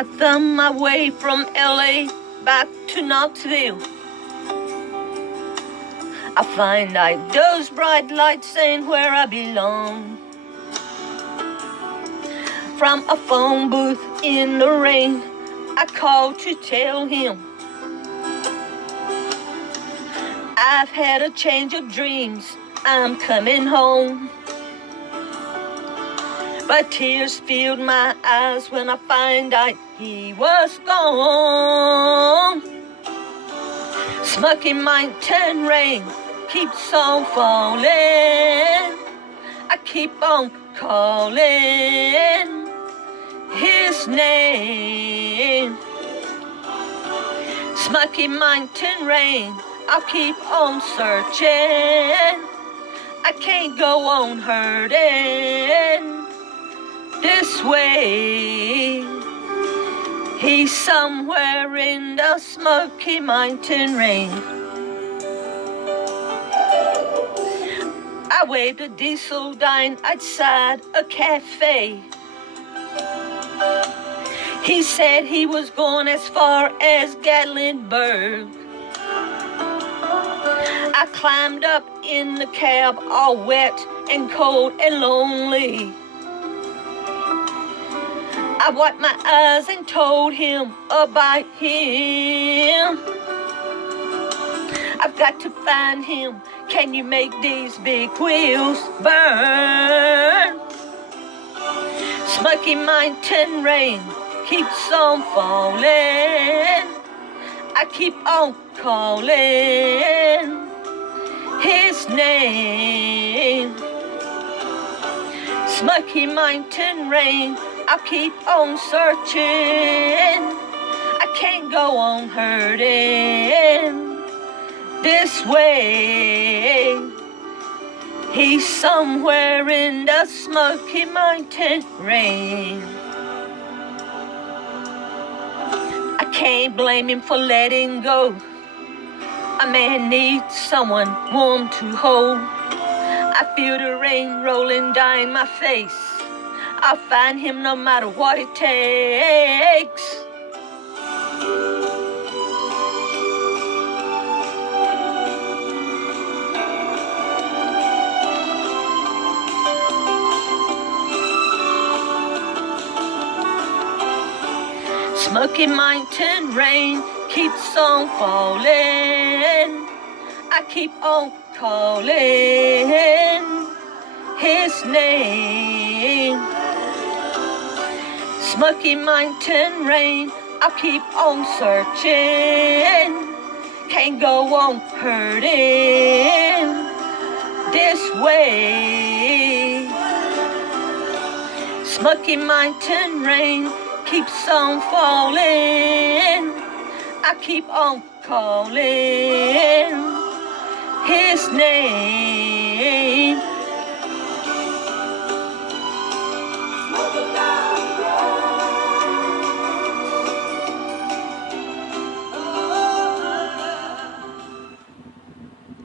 I thumb my way from LA back to Knoxville. I find out those bright lights ain't where I belong. From a phone booth in the rain, I called to tell him I've had a change of dreams, I'm coming home. But tears filled my eyes when I find out he was gone. Smoky mountain rain keeps on falling. I keep on calling his name. Smoky mountain rain, I'll keep on searching. I can't go on hurting this way. He's somewhere in the Smoky Mountain rain. I waved a diesel down outside a cafe. He said he was going as far as Gatlinburg. I climbed up in the cab all wet and cold and lonely. I wiped my eyes and told him about him. I've got to find him. Can you make these big wheels burn? Smoky mountain rain keeps on falling. I keep on calling his name. Smoky mountain rain, I'll keep on searching. I can't go on hurting this way. He's somewhere in the Smoky Mountain rain. I can't blame him for letting go. A man needs someone warm to hold. I feel the rain rolling down my face. I'll find him no matter what it takes. Smoky mountain rain keeps on falling. I keep on calling his name. Smoky mountain rain, I'll keep on searching. Can't go on hurting this way. Smoky mountain rain keeps on falling. I keep on calling his name.